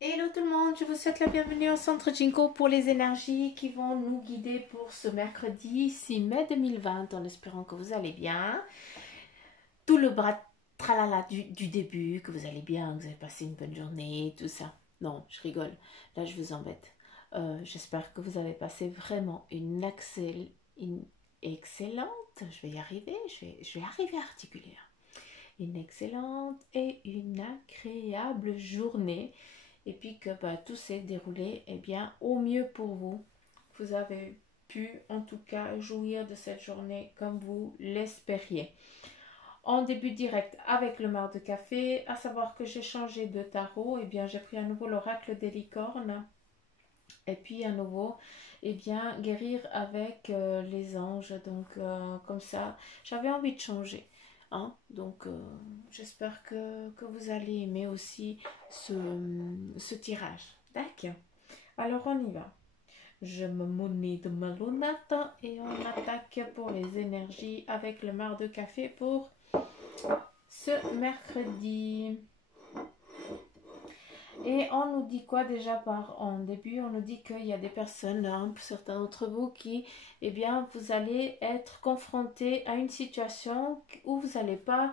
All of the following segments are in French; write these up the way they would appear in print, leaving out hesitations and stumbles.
Hello tout le monde, je vous souhaite la bienvenue au Centre Jinko pour les énergies qui vont nous guider pour ce mercredi 6 mai 2020 en espérant que vous allez bien. Tout le bras tralala du début, que vous allez bien, que vous avez passé une bonne journée, tout ça. Non, je rigole, là je vous embête. J'espère que vous avez passé vraiment une excellente, je vais y arriver, je vais arriver à articuler. Une excellente et une agréable journée et puis que tout s'est déroulé bien, au mieux pour vous. Vous avez pu en tout cas jouir de cette journée comme vous l'espériez. En début direct avec le mar de café, à savoir que j'ai changé de tarot, j'ai pris à nouveau l'oracle des licornes et puis à nouveau guérir avec les anges. Donc comme ça, j'avais envie de changer. Hein. Donc j'espère que vous allez aimer aussi ce tirage. D'accord. Alors on y va. Je me munis de ma lunette et on attaque pour les énergies avec le mar de café pour ce mercredi. Et on nous dit quoi déjà en début? On nous dit qu'il y a des personnes, hein, certains d'entre vous, qui, vous allez être confrontés à une situation où vous n'allez pas,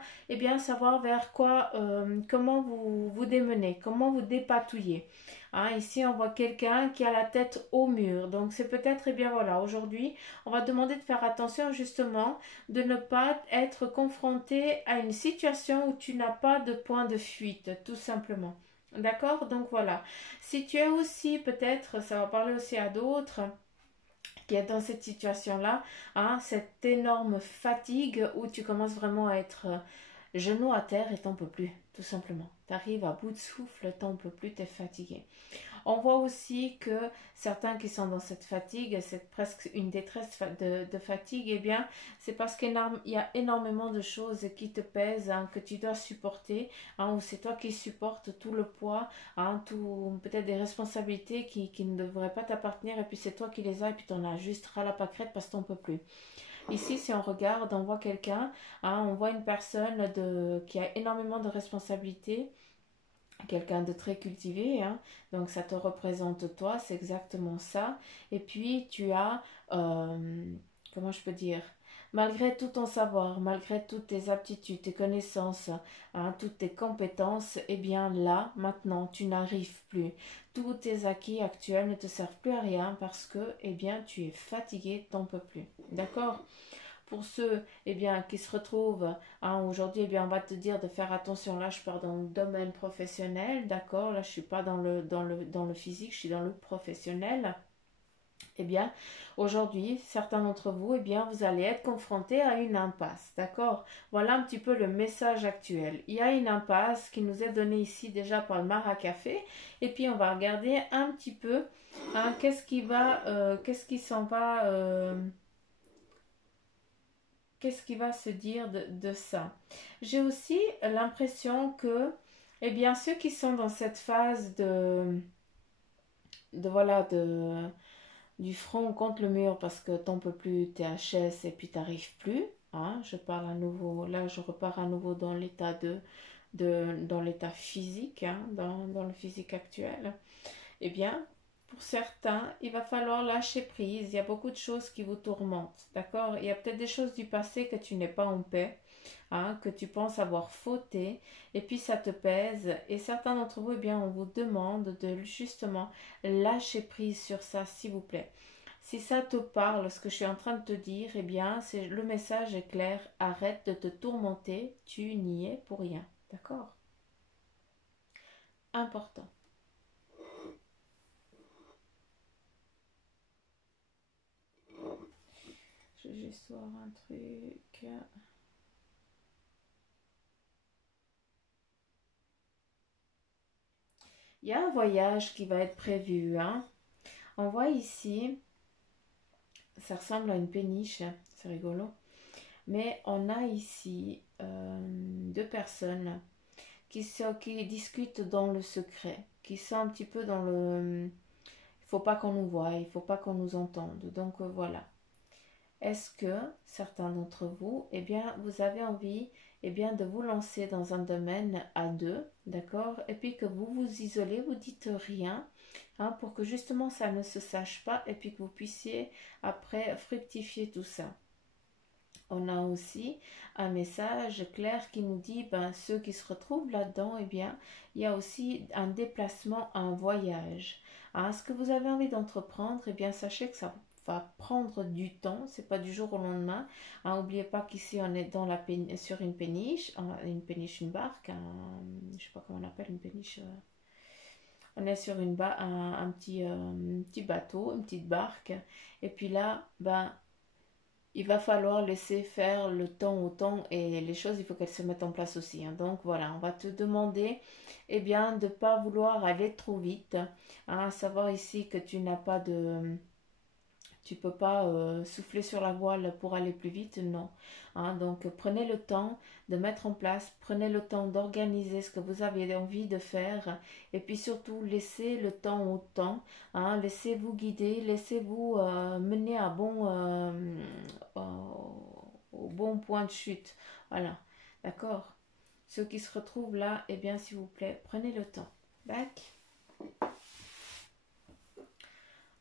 savoir vers quoi, comment vous vous démenez, comment vous dépatouiller. Hein, ici, on voit quelqu'un qui a la tête au mur. Donc, c'est peut-être, voilà, aujourd'hui, on va demander de faire attention justement, de ne pas être confronté à une situation où tu n'as pas de point de fuite, tout simplement. D'accord. Donc voilà. Si tu es aussi, peut-être, ça va parler aussi à d'autres qui est dans cette situation-là, hein, cette énorme fatigue où tu commences vraiment à être genou à terre et t'en peux plus, tout simplement. Tu arrives à bout de souffle, t'en peux plus, t'es fatigué. On voit aussi que certains qui sont dans cette fatigue, c'est presque une détresse de fatigue, c'est parce qu'il y a énormément de choses qui te pèsent, hein, que tu dois supporter, hein, ou c'est toi qui supportes tout le poids, hein, peut-être des responsabilités qui ne devraient pas t'appartenir, et puis c'est toi qui les as, et puis tu en as juste ras la pâquerette parce que t'en peux plus. Ici, si on regarde, on voit quelqu'un, hein, on voit une personne qui a énormément de responsabilités, quelqu'un de très cultivé, hein. Donc ça te représente toi, c'est exactement ça. Et puis tu as, comment je peux dire, malgré tout ton savoir, malgré toutes tes aptitudes, tes connaissances, hein, toutes tes compétences, là, maintenant, tu n'arrives plus. Tous tes acquis actuels ne te servent plus à rien parce que, tu es fatigué, t'en peux plus. D'accord? Pour ceux qui se retrouvent, hein, aujourd'hui, on va te dire de faire attention. Là, je pars dans le domaine professionnel, d'accord. Là, je suis pas dans le physique, je suis dans le professionnel. Aujourd'hui, certains d'entre vous, vous allez être confrontés à une impasse, d'accord. Voilà un petit peu le message actuel. Il y a une impasse qui nous est donnée ici déjà par le mar à café, et puis on va regarder un petit peu, hein, qu'est-ce qui s'en va. Qu'est-ce qui va se dire de ça? J'ai aussi l'impression que, ceux qui sont dans cette phase voilà, du front contre le mur parce que t'en peux plus, t'es HS et puis t'arrives plus, hein, je parle à nouveau, là je repars à nouveau dans l'état dans l'état physique, hein, dans le physique actuel. Eh bien, pour certains, il va falloir lâcher prise. Il y a beaucoup de choses qui vous tourmentent, d'accord? Il y a peut-être des choses du passé que tu n'es pas en paix, hein, que tu penses avoir fauté, et puis ça te pèse. Et certains d'entre vous, on vous demande de justement lâcher prise sur ça, s'il vous plaît. Si ça te parle, ce que je suis en train de te dire, c'est le message est clair. Arrête de te tourmenter, tu n'y es pour rien, d'accord? Important. Je vais juste voir un truc. Il y a un voyage qui va être prévu, hein. On voit ici, ça ressemble à une péniche, c'est rigolo. Mais on a ici deux personnes qui discutent dans le secret, qui sont un petit peu dans le... Il faut pas qu'on nous voie, il faut pas qu'on nous entende. Donc voilà. Est-ce que certains d'entre vous, vous avez envie, eh bien, de vous lancer dans un domaine à deux, d'accord? Et puis que vous vous isolez, vous dites rien, hein, pour que justement ça ne se sache pas et puis que vous puissiez après fructifier tout ça. On a aussi un message clair qui nous dit, ben, ceux qui se retrouvent là-dedans, eh bien, il y a aussi un déplacement, un voyage. Hein, ce que vous avez envie d'entreprendre, eh bien, sachez que ça va prendre du temps, c'est pas du jour au lendemain. Hein, n'oubliez pas qu'ici on est dans sur une péniche, une barque, je sais pas comment on appelle une péniche. On est sur un petit bateau, une petite barque, et puis là, ben, il va falloir laisser faire le temps au temps et les choses, il faut qu'elles se mettent en place aussi. Hein. Donc voilà, on va te demander eh bien, de ne pas vouloir aller trop vite. Hein, à savoir ici que tu n'as pas de, tu peux pas souffler sur la voile pour aller plus vite, non. Hein, donc prenez le temps de mettre en place, prenez le temps d'organiser ce que vous avez envie de faire et puis surtout laissez le temps au temps. Hein, laissez-vous guider, laissez-vous mener au bon point de chute. Voilà, d'accord. Ceux qui se retrouvent là, eh bien s'il vous plaît, prenez le temps. Back.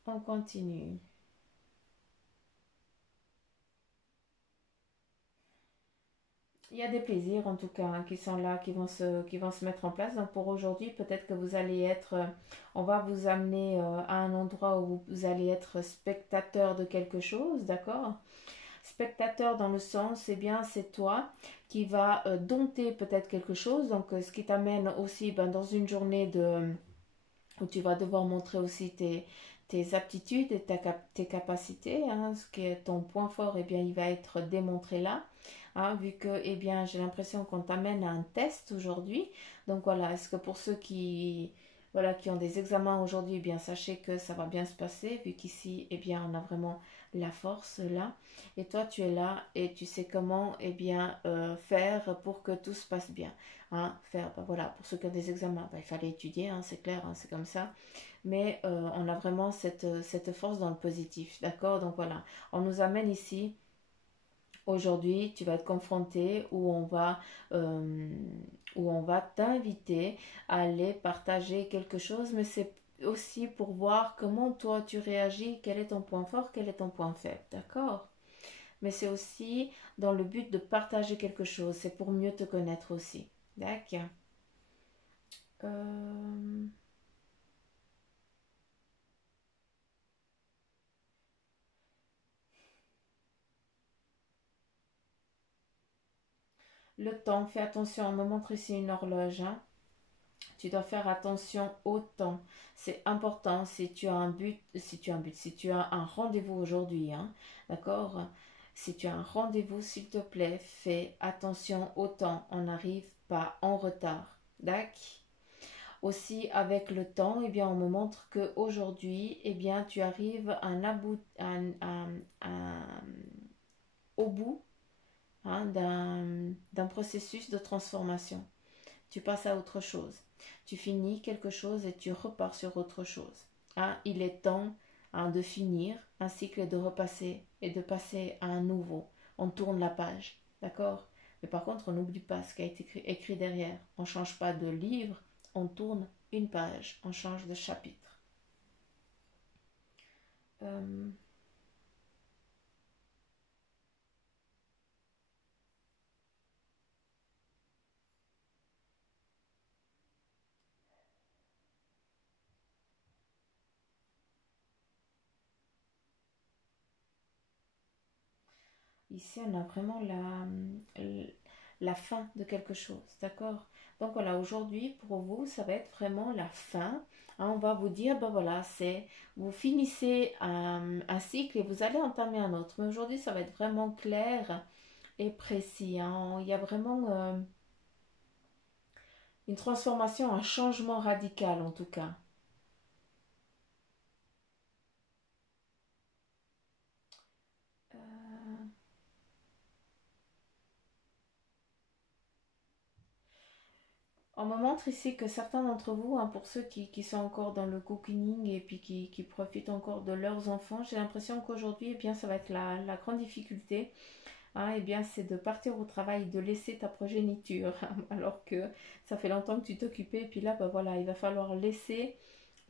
On continue. Il y a des plaisirs en tout cas hein, qui sont là, qui vont se mettre en place. Donc pour aujourd'hui, peut-être que vous allez être, on va vous amener à un endroit où vous allez être spectateur de quelque chose, d'accord? Spectateur dans le sens, eh bien c'est toi qui va dompter peut-être quelque chose. Donc ce qui t'amène aussi ben, dans une journée où tu vas devoir montrer aussi tes aptitudes et tes capacités. Hein, ce qui est ton point fort, eh bien il va être démontré là. Hein, vu que eh bien, j'ai l'impression qu'on t'amène à un test aujourd'hui. Donc voilà, est-ce que pour ceux voilà, qui ont des examens aujourd'hui, eh bien sachez que ça va bien se passer, vu qu'ici, eh bien, on a vraiment la force là. Et toi, tu es là et tu sais comment eh bien, faire pour que tout se passe bien. Hein, faire, ben voilà, pour ceux qui ont des examens, ben, il fallait étudier, hein, c'est clair, hein, c'est comme ça. Mais on a vraiment cette force dans le positif, d'accord? Donc voilà, on nous amène ici. Aujourd'hui, tu vas être confronté euh, où on va t'inviter à aller partager quelque chose, mais c'est aussi pour voir comment toi tu réagis, quel est ton point fort, quel est ton point faible, d'accord? Mais c'est aussi dans le but de partager quelque chose, c'est pour mieux te connaître aussi, d'accord? Euh, le temps, fais attention, on me montre ici une horloge, hein. Tu dois faire attention au temps. C'est important si tu as un but, si tu as un rendez-vous aujourd'hui, hein, d'accord? Si tu as un rendez-vous, s'il te plaît, fais attention au temps. On n'arrive pas en retard. D'accord? Aussi, avec le temps, eh bien, on me montre que aujourd'hui, eh bien, tu arrives au bout hein, d'un processus de transformation. Tu passes à autre chose. Tu finis quelque chose et tu repars sur autre chose. Hein, il est temps hein, de finir un cycle et de repasser et de passer à un nouveau. On tourne la page, d'accord? Mais par contre, on n'oublie pas ce qui a été écrit derrière. On ne change pas de livre, on tourne une page, on change de chapitre. Euh, Ici, on a vraiment la fin de quelque chose, d'accord? Donc voilà, aujourd'hui, pour vous, ça va être vraiment la fin. Hein, on va vous dire, ben voilà, vous finissez un cycle et vous allez entamer un autre. Mais aujourd'hui, ça va être vraiment clair et précis. Hein. Il y a vraiment une transformation, un changement radical en tout cas. Euh, On me montre ici que certains d'entre vous, hein, pour ceux qui sont encore dans le cocooning et puis qui profitent encore de leurs enfants, j'ai l'impression qu'aujourd'hui, eh bien, ça va être la grande difficulté. hein, eh bien, c'est de partir au travail, de laisser ta progéniture, alors que ça fait longtemps que tu t'occupais, et puis là, ben voilà, il va falloir laisser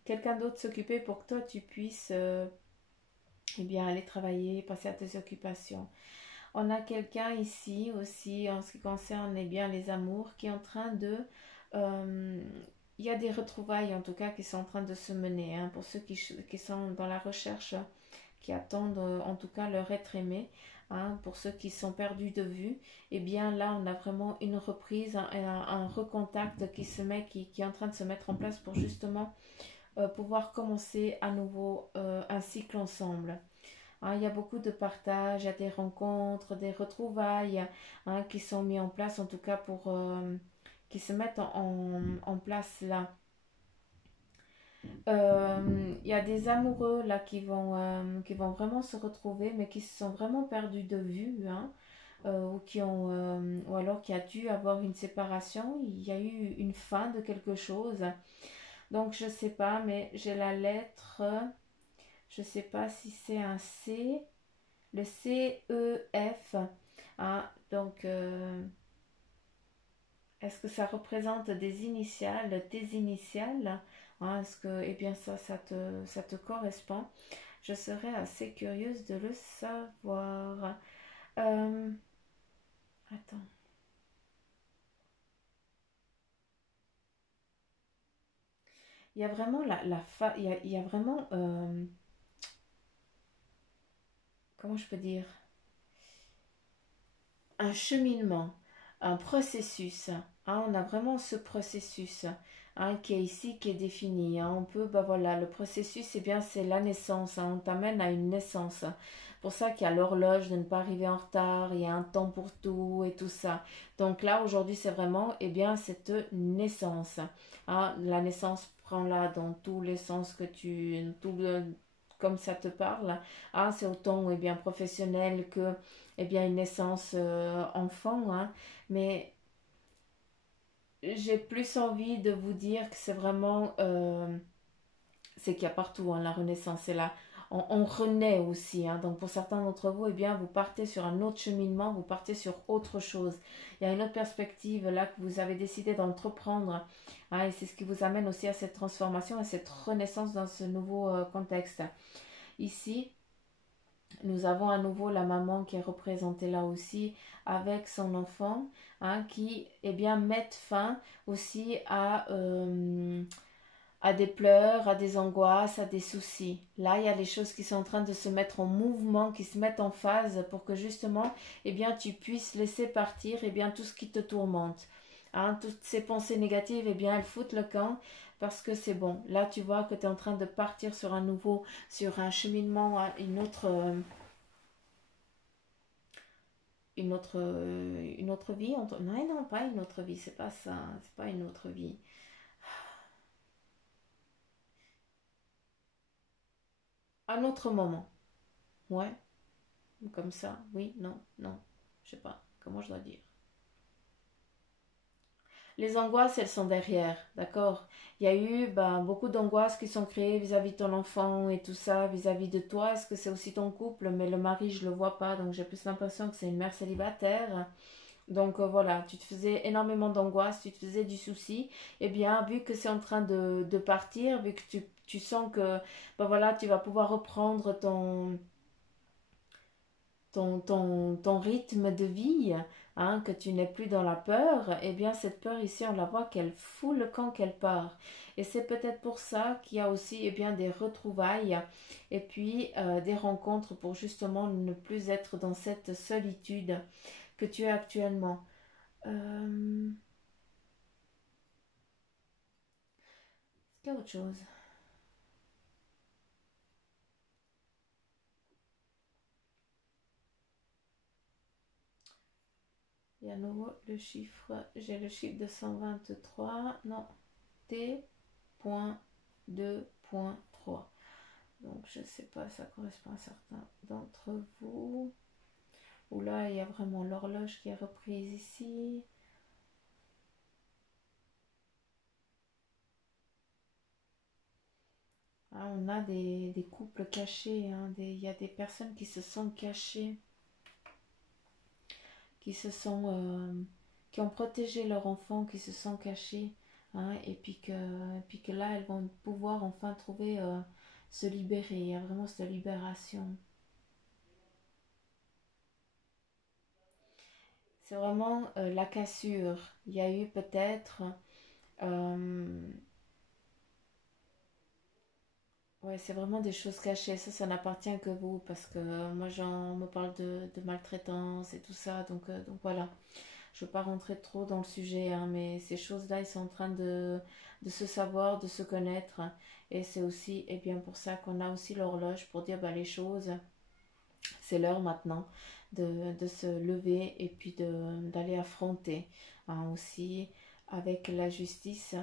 quelqu'un d'autre s'occuper pour que toi, tu puisses eh bien, aller travailler, passer à tes occupations. On a quelqu'un ici aussi, en ce qui concerne eh bien, les amours, qui est en train de... euh, il y a des retrouvailles en tout cas qui sont en train de se mener, hein, pour ceux qui sont dans la recherche, qui attendent en tout cas leur être aimé, hein, pour ceux qui sont perdus de vue, et bien là on a vraiment une reprise, un recontact qui se met, qui est en train de se mettre en place pour justement pouvoir commencer à nouveau un cycle ensemble. Hein, il y a beaucoup de partage, il y a des rencontres, des retrouvailles, hein, qui sont mis en place, en tout cas pour qui se mettent en place là. Il y a des amoureux là qui vont vraiment se retrouver, mais qui se sont vraiment perdus de vue, hein, ou qui ont, ou alors qui a dû avoir une séparation. Il y a eu une fin de quelque chose. Donc je sais pas, mais j'ai la lettre. Je sais pas si c'est un C, le CEF. Hein, donc est-ce que ça représente des initiales, tes initiales? Hein, est-ce que, eh bien, ça te correspond? Je serais assez curieuse de le savoir. Euh, attends. Il y a vraiment il y a vraiment, comment je peux dire, un cheminement, un processus. Hein, on a vraiment ce processus, hein, qui est ici, qui est défini. Hein. On peut, bah voilà, le processus, eh bien, c'est la naissance. Hein, on t'amène à une naissance. Pour ça qu'il y a l'horloge de ne pas arriver en retard, il y a un temps pour tout et tout ça. Donc là, aujourd'hui, c'est vraiment, eh bien, cette naissance. Hein, la naissance, prends-la dans tous les sens que comme ça te parle. Ah, c'est autant, eh bien, professionnel que, eh bien, une naissance enfant, hein. Mais j'ai plus envie de vous dire que c'est vraiment, c'est qu'il y a partout, hein, la renaissance est là. On renaît aussi, hein. Donc pour certains d'entre vous, eh bien, vous partez sur un autre cheminement, vous partez sur autre chose. Il y a une autre perspective là que vous avez décidé d'entreprendre, hein, et c'est ce qui vous amène aussi à cette transformation, à cette renaissance dans ce nouveau contexte. Ici, nous avons à nouveau la maman qui est représentée là aussi avec son enfant, hein, qui eh bien mettent fin aussi à des pleurs, à des angoisses, à des soucis. Là, il y a des choses qui sont en train de se mettre en mouvement, qui se mettent en phase pour que justement eh bien, tu puisses laisser partir eh bien, tout ce qui te tourmente. Hein, toutes ces pensées négatives, eh bien, elles foutent le camp parce que c'est bon. Là, tu vois que tu es en train de partir sur un nouveau, sur un cheminement, hein, une autre vie. Non, non, pas une autre vie, c'est pas ça, c'est pas une autre vie. Un autre moment, ouais, comme ça, oui, non, non, je sais pas, comment je dois dire. Les angoisses, elles sont derrière, d'accord. Il y a eu ben, beaucoup d'angoisses qui sont créées vis-à-vis de ton enfant et tout ça, vis-à-vis de toi. Est-ce que c'est aussi ton couple? Mais le mari, je le vois pas, donc j'ai plus l'impression que c'est une mère célibataire. Donc voilà, tu te faisais énormément d'angoisse, tu te faisais du souci. Eh bien, vu que c'est en train de partir, vu que tu sens que ben voilà, tu vas pouvoir reprendre ton rythme de vie, hein, que tu n'es plus dans la peur, eh bien cette peur ici, on la voit qu'elle fout le camp qu'elle part. Et c'est peut-être pour ça qu'il y a aussi eh bien, des retrouvailles et puis des rencontres pour justement ne plus être dans cette solitude que tu es actuellement. Est-ce qu'il y a autre chose? Il y a à nouveau le chiffre, j'ai le chiffre de 123, non, T.2.3. Donc je sais pas, ça correspond à certains d'entre vous. Ou là, il y a vraiment l'horloge qui est reprise ici. Ah, on a des couples cachés, hein, il y a des personnes qui se sont cachées. qui ont protégé leur enfant, qui se sont cachés, hein, puis que là, elles vont pouvoir enfin trouver, se libérer. Il y a vraiment cette libération. C'est vraiment la cassure. Il y a eu peut-être... euh, ouais, c'est vraiment des choses cachées. Ça n'appartient que vous, parce que moi, on me parle de maltraitance et tout ça. Donc voilà. Je ne veux pas rentrer trop dans le sujet, hein, mais ces choses-là, ils sont en train de se savoir, de se connaître. Et c'est aussi, et bien pour ça qu'on a aussi l'horloge pour dire bah, les choses, c'est l'heure maintenant de se lever et puis d'aller affronter, hein, aussi avec la justice.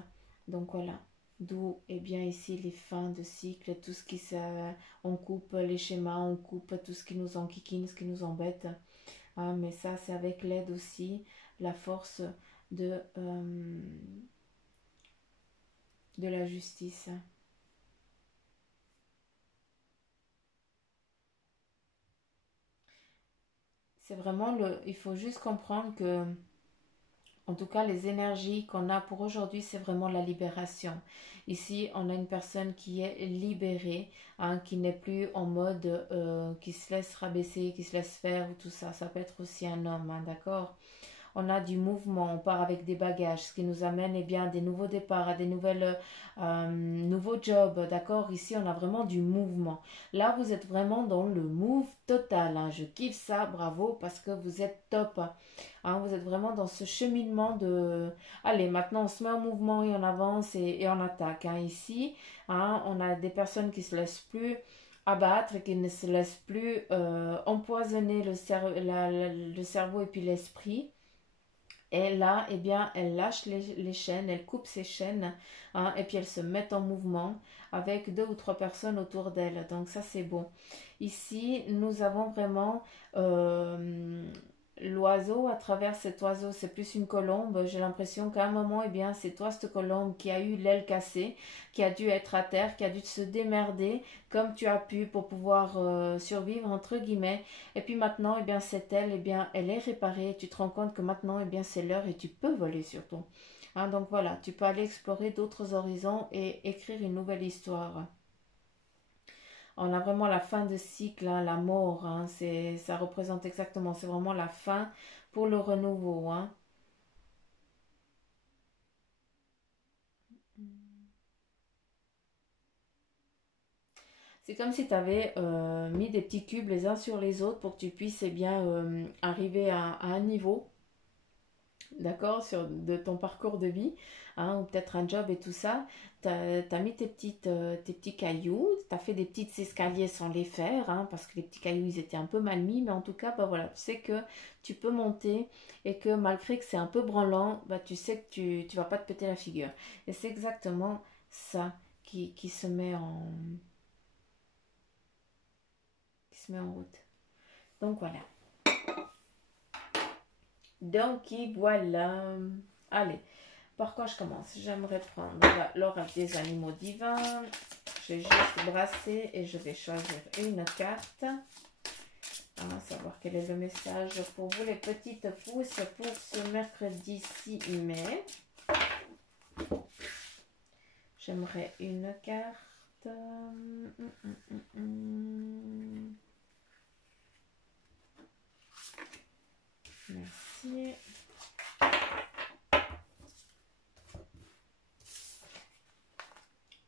Donc voilà. D'où, eh bien, ici, les fins de cycle, tout ce qui on coupe les schémas, on coupe tout ce qui nous enquiquine, ce qui nous embête. Ah, mais ça, c'est avec l'aide aussi, la force de, euh, de la justice. C'est vraiment il faut juste comprendre que, en tout cas, les énergies qu'on a pour aujourd'hui, c'est vraiment la libération. Ici, on a une personne qui est libérée, hein, qui n'est plus en mode qui se laisse rabaisser, qui se laisse faire ou tout ça. Ça peut être aussi un homme, hein, d'accord? On a du mouvement, on part avec des bagages, ce qui nous amène eh bien, à des nouveaux départs, à des nouveaux jobs, d'accord? Ici, on a vraiment du mouvement. Là, vous êtes vraiment dans le move total, hein. Je kiffe ça, bravo, parce que vous êtes top, hein. Vous êtes vraiment dans ce cheminement de... Allez, maintenant, on se met en mouvement et on avance et on attaque, hein. Ici, hein, on a des personnes qui se laissent plus abattre et qui ne se laissent plus empoisonner le cerveau et puis l'esprit. Et là, eh bien, elle lâche les chaînes, elle coupe ses chaînes, hein, et puis elle se met en mouvement avec deux ou trois personnes autour d'elle. Donc ça, c'est bon. Ici, nous avons vraiment l'oiseau. À travers cet oiseau, c'est plus une colombe. J'ai l'impression qu'à un moment, eh bien, c'est toi, cette colombe, qui a eu l'aile cassée, qui a dû être à terre, qui a dû se démerder comme tu as pu pour pouvoir survivre, entre guillemets. Et puis maintenant, eh bien, cette aile, eh bien, elle est réparée. Tu te rends compte que maintenant, eh bien, c'est l'heure et tu peux voler surtout. Hein, donc voilà, tu peux aller explorer d'autres horizons et écrire une nouvelle histoire. On a vraiment la fin de cycle, hein, la mort, hein, ça représente exactement, c'est vraiment la fin pour le renouveau, hein. C'est comme si tu avais mis des petits cubes les uns sur les autres pour que tu puisses, eh bien, arriver à un niveau, d'accord, de ton parcours de vie, hein, ou peut-être un job et tout ça. Tu as mis tes petits cailloux, tu as fait des petits escaliers sans les faire, hein, parce que les petits cailloux, ils étaient un peu mal mis, mais en tout cas, bah voilà, tu sais que tu peux monter et que malgré que c'est un peu branlant, bah, tu sais que tu vas pas te péter la figure. Et c'est exactement ça qui se met en route. Donc voilà. Donc voilà. Allez. Par quoi je commence? J'aimerais prendre l'oracle des animaux divins. Je vais juste brasser et je vais choisir une carte. À savoir quel est le message pour vous les petites pousses pour ce mercredi 6 mai. J'aimerais une carte. Merci.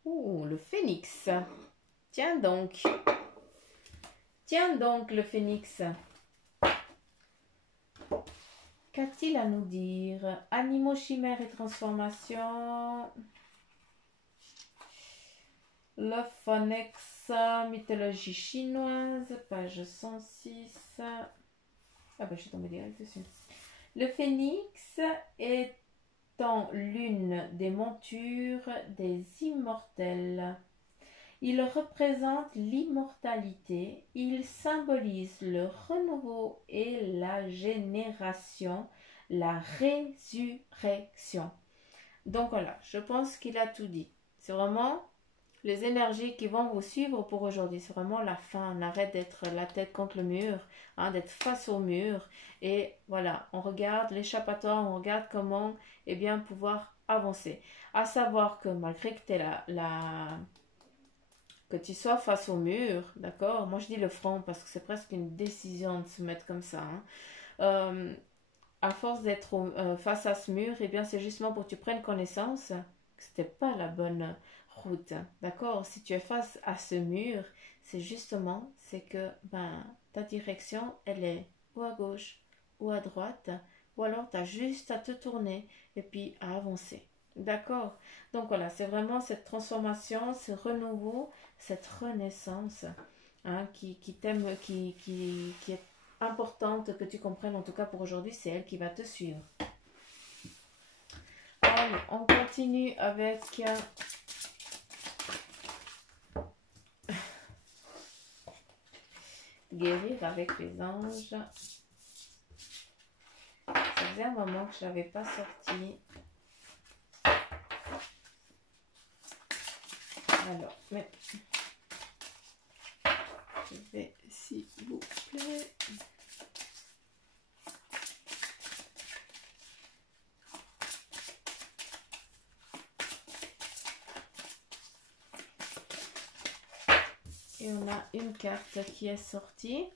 Ouh, le phénix. Tiens donc. Tiens donc, le phénix. Qu'a-t-il à nous dire? Animaux, chimères et transformations. Le phoenix, mythologie chinoise, page 106. Ah ben, je suis tombée direct dessus. Le phénix étant l'une des montures des immortels. Il représente l'immortalité, il symbolise le renouveau et la génération, la résurrection. Donc voilà, je pense qu'il a tout dit. C'est vraiment les énergies qui vont vous suivre pour aujourd'hui. C'est vraiment la fin. On arrête d'être la tête contre le mur, hein, d'être face au mur. Et voilà, on regarde l'échappatoire, on regarde comment eh bien, pouvoir avancer. À savoir que malgré que tu que tu sois face au mur, d'accord? Moi je dis le front parce que c'est presque une décision de se mettre comme ça, hein. Euh, à force d'être face à ce mur, eh bien c'est justement pour que tu prennes connaissance que c'était pas la bonne route, d'accord? Si tu es face à ce mur, c'est justement c'est que ben ta direction elle est ou à gauche ou à droite, ou alors tu as juste à te tourner et puis à avancer. D'accord? Donc voilà, c'est vraiment cette transformation, ce renouveau, cette renaissance, hein, qui t'aime, qui est importante que tu comprennes, en tout cas pour aujourd'hui, c'est elle qui va te suivre. Allez, on continue avec guérir avec les anges. Ça faisait un moment que je ne l'avais pas sorti. Alors, mais je vais, s'il vous plaît. Et on a une carte qui est sortie.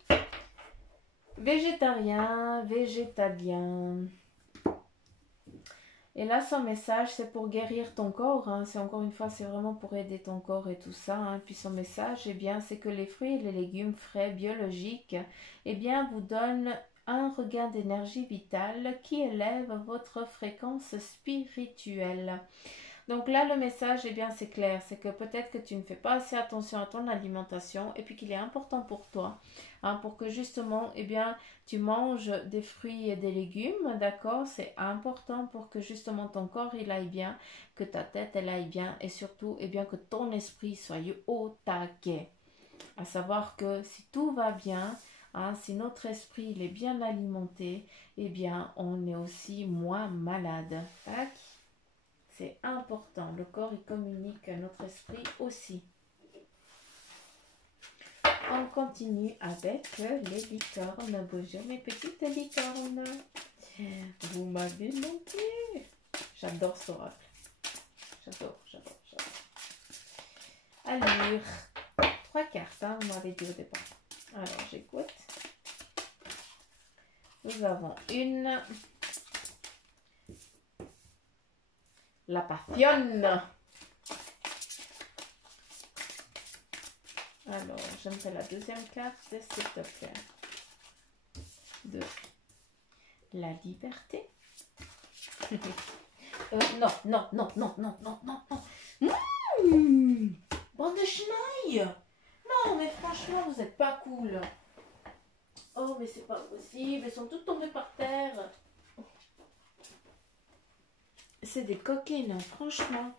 Végétarien, végétalien. Et là, son message, c'est pour guérir ton corps, hein. C'est encore une fois, c'est vraiment pour aider ton corps et tout ça, hein. Puis son message, eh bien, c'est que les fruits et les légumes frais, biologiques, eh bien, vous donnent un regain d'énergie vitale qui élève votre fréquence spirituelle. Donc là, le message, eh bien, c'est clair, c'est que peut-être que tu ne fais pas assez attention à ton alimentation et puis qu'il est important pour toi, hein, pour que justement, eh bien, tu manges des fruits et des légumes, d'accord? C'est important pour que justement ton corps, il aille bien, que ta tête, elle aille bien et surtout, eh bien, que ton esprit soit au taquet. À savoir que si tout va bien, hein, si notre esprit, il est bien alimenté, eh bien, on est aussi moins malade. Tac. C'est important. Le corps, il communique à notre esprit aussi. On continue avec les licornes. Bonjour mes petites licornes. Vous m'avez manqué. J'adore ce oracle. J'adore. Allure. 3 cartes, hein, vous m'avez dit au départ. Alors, j'écoute. Nous avons une... La passion. Alors, j'aimerais la deuxième carte, s'il te plaît. De la liberté. Non. Bande de chenilles. Non, mais franchement, vous n'êtes pas cool. Oh, mais c'est pas possible. Elles sont toutes tombées par terre. C'est des coquines, franchement.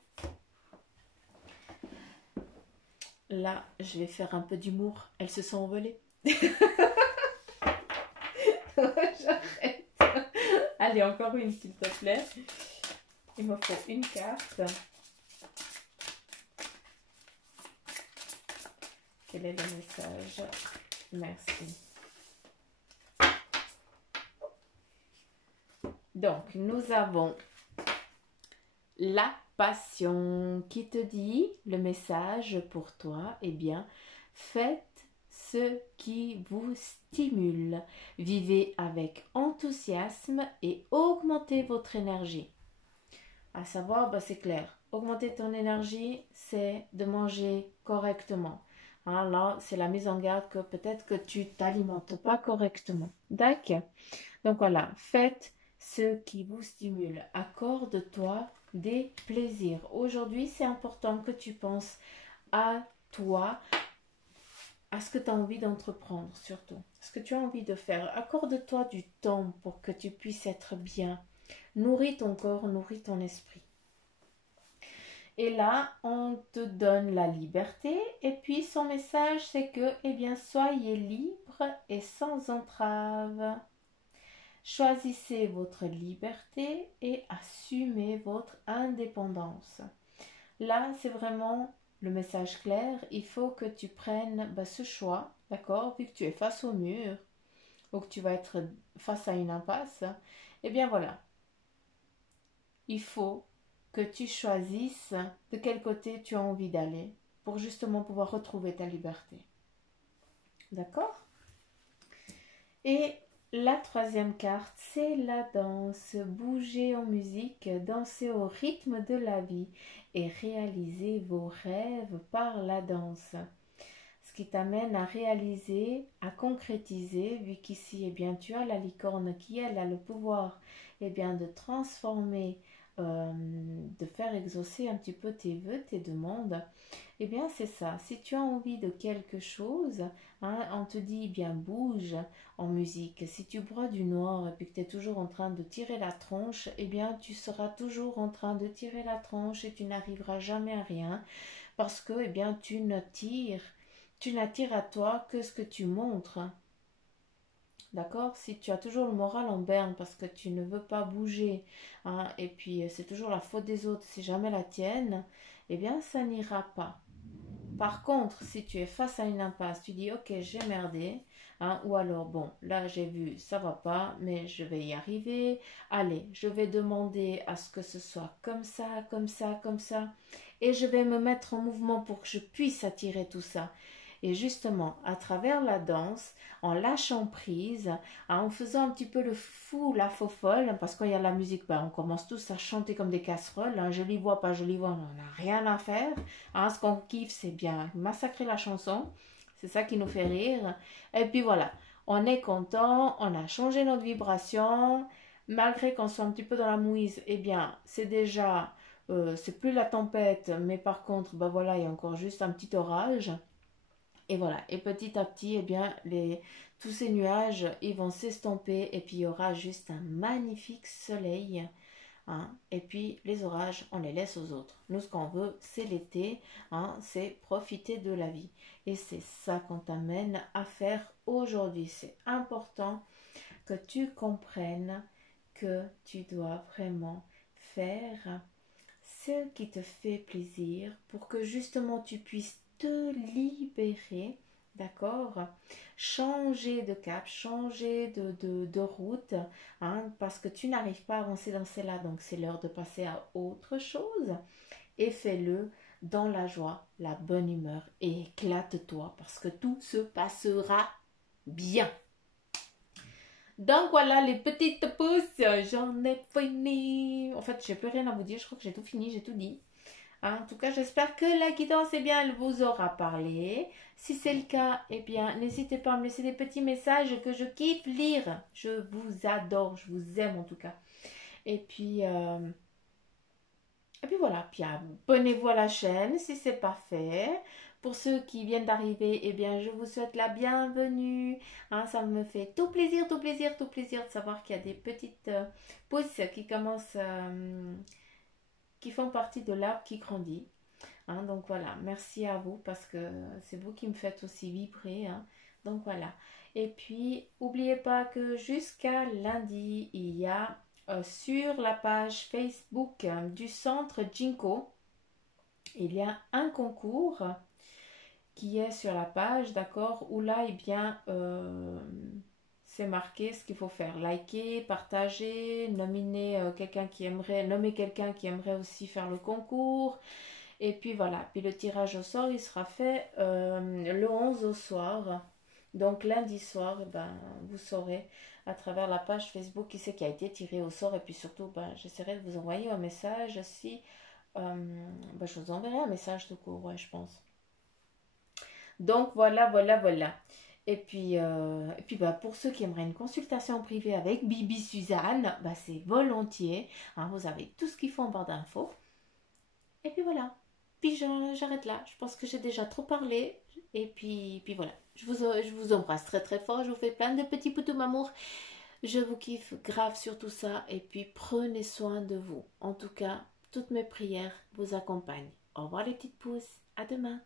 Là, je vais faire un peu d'humour. Elles se sont envolées. J'arrête. Allez, encore une, s'il te plaît. Il me faut une carte. Quel est le message? Merci. Donc, nous avons la passion qui te dit le message pour toi. Eh bien, faites ce qui vous stimule. Vivez avec enthousiasme et augmentez votre énergie. À savoir, c'est clair. Augmenter ton énergie, c'est de manger correctement. Hein, là, c'est la mise en garde que peut-être que tu t'alimentes pas correctement. D'accord? Donc voilà, faites ce qui vous stimule. Accorde-toi des plaisirs. Aujourd'hui, c'est important que tu penses à toi, à ce que tu as envie d'entreprendre surtout. Ce que tu as envie de faire. Accorde-toi du temps pour que tu puisses être bien. Nourris ton corps, nourris ton esprit. Et là, on te donne la liberté. Et puis, son message, c'est que, eh bien, soyez libre et sans entrave. Choisissez votre liberté et assumez votre indépendance. Là, c'est vraiment le message clair, il faut que tu prennes ce choix, d'accord, vu que tu es face au mur, ou que tu vas être face à une impasse, eh bien voilà, il faut que tu choisisses de quel côté tu as envie d'aller pour justement pouvoir retrouver ta liberté. D'accord? Et la troisième carte, c'est la danse. Bouger en musique, danser au rythme de la vie et réaliser vos rêves par la danse. Ce qui t'amène à réaliser, à concrétiser, vu qu'ici, eh bien, tu as la licorne qui, elle, a le pouvoir, eh bien, de transformer, de faire exaucer un petit peu tes vœux, tes demandes. Eh bien, c'est ça. Si tu as envie de quelque chose, hein, on te dit, eh bien, bouge en musique. Si tu bois du noir et puis que tu es toujours en train de tirer la tronche, eh bien, tu seras toujours en train de tirer la tronche et tu n'arriveras jamais à rien parce que, eh bien, tu n'attires à toi que ce que tu montres. D'accord? Si tu as toujours le moral en berne parce que tu ne veux pas bouger, hein, et puis c'est toujours la faute des autres, c'est jamais la tienne, eh bien, ça n'ira pas. Par contre, si tu es face à une impasse, tu dis ok, j'ai merdé, hein, ou alors bon, là j'ai vu, ça va pas, mais je vais y arriver. Allez, je vais demander à ce que ce soit comme ça, comme ça, comme ça, et je vais me mettre en mouvement pour que je puisse attirer tout ça. Et justement, à travers la danse, en lâchant prise, hein, en faisant un petit peu le fou, la faux folle, parce qu'il y a la musique, on commence tous à chanter comme des casseroles, hein, jolie voix, pas jolie voix, on n'a rien à faire. Hein, ce qu'on kiffe, c'est bien massacrer la chanson, c'est ça qui nous fait rire. Et puis voilà, on est content, on a changé notre vibration, malgré qu'on soit un petit peu dans la mouise, eh bien, c'est déjà, c'est plus la tempête, mais par contre, voilà, il y a encore juste un petit orage. Et voilà, et petit à petit, eh bien, tous ces nuages, ils vont s'estomper et puis il y aura juste un magnifique soleil. Hein. Et puis les orages, on les laisse aux autres. Nous, ce qu'on veut, c'est l'été, hein, c'est profiter de la vie. Et c'est ça qu'on t'amène à faire aujourd'hui. C'est important que tu comprennes que tu dois vraiment faire ce qui te fait plaisir pour que justement tu puisses te libérer, d'accord? Changer de cap, changer de route, hein, parce que tu n'arrives pas à avancer dans celle-là, donc c'est l'heure de passer à autre chose et fais-le dans la joie, la bonne humeur et éclate-toi parce que tout se passera bien. Donc voilà les petites pousses, j'en ai fini. En fait, j'ai plus rien à vous dire, je crois que j'ai tout fini, j'ai tout dit. En tout cas, j'espère que la guidance, eh bien, elle vous aura parlé. Si c'est le cas, eh bien, n'hésitez pas à me laisser des petits messages que je kiffe lire. Je vous adore, je vous aime en tout cas. Et puis voilà, puis abonnez-vous à la chaîne si ce n'est pas fait. Pour ceux qui viennent d'arriver, eh bien, je vous souhaite la bienvenue. Hein, ça me fait tout plaisir, tout plaisir, tout plaisir de savoir qu'il y a des petites pousses qui commencent, qui font partie de l'arbre qui grandit. Hein, donc voilà, merci à vous parce que c'est vous qui me faites aussi vibrer. Hein. Donc voilà. Et puis, n'oubliez pas que jusqu'à lundi, il y a sur la page Facebook du centre Jinko, il y a un concours qui est sur la page, d'accord, où là, eh bien, c'est marqué ce qu'il faut faire. Liker, partager, nommer quelqu'un qui aimerait aussi faire le concours. Et puis voilà, puis le tirage au sort, il sera fait le 11 au soir. Donc lundi soir, vous saurez à travers la page Facebook qui c'est qui a été tiré au sort. Et puis surtout, j'essaierai de vous envoyer un message si... je vous enverrai un message de cours, ouais, je pense. Donc voilà, voilà, voilà. Et puis, pour ceux qui aimeraient une consultation privée avec Bibi Suzanne, c'est volontiers. Hein, vous avez tout ce qu'il faut en barre d'infos. Et puis voilà. Puis j'arrête là. Je pense que j'ai déjà trop parlé. Et puis voilà. Je vous embrasse très très fort. Je vous fais plein de petits poutous m'amour. Je vous kiffe grave sur tout ça. Et puis prenez soin de vous. En tout cas, toutes mes prières vous accompagnent. Au revoir les petites pousses. À demain.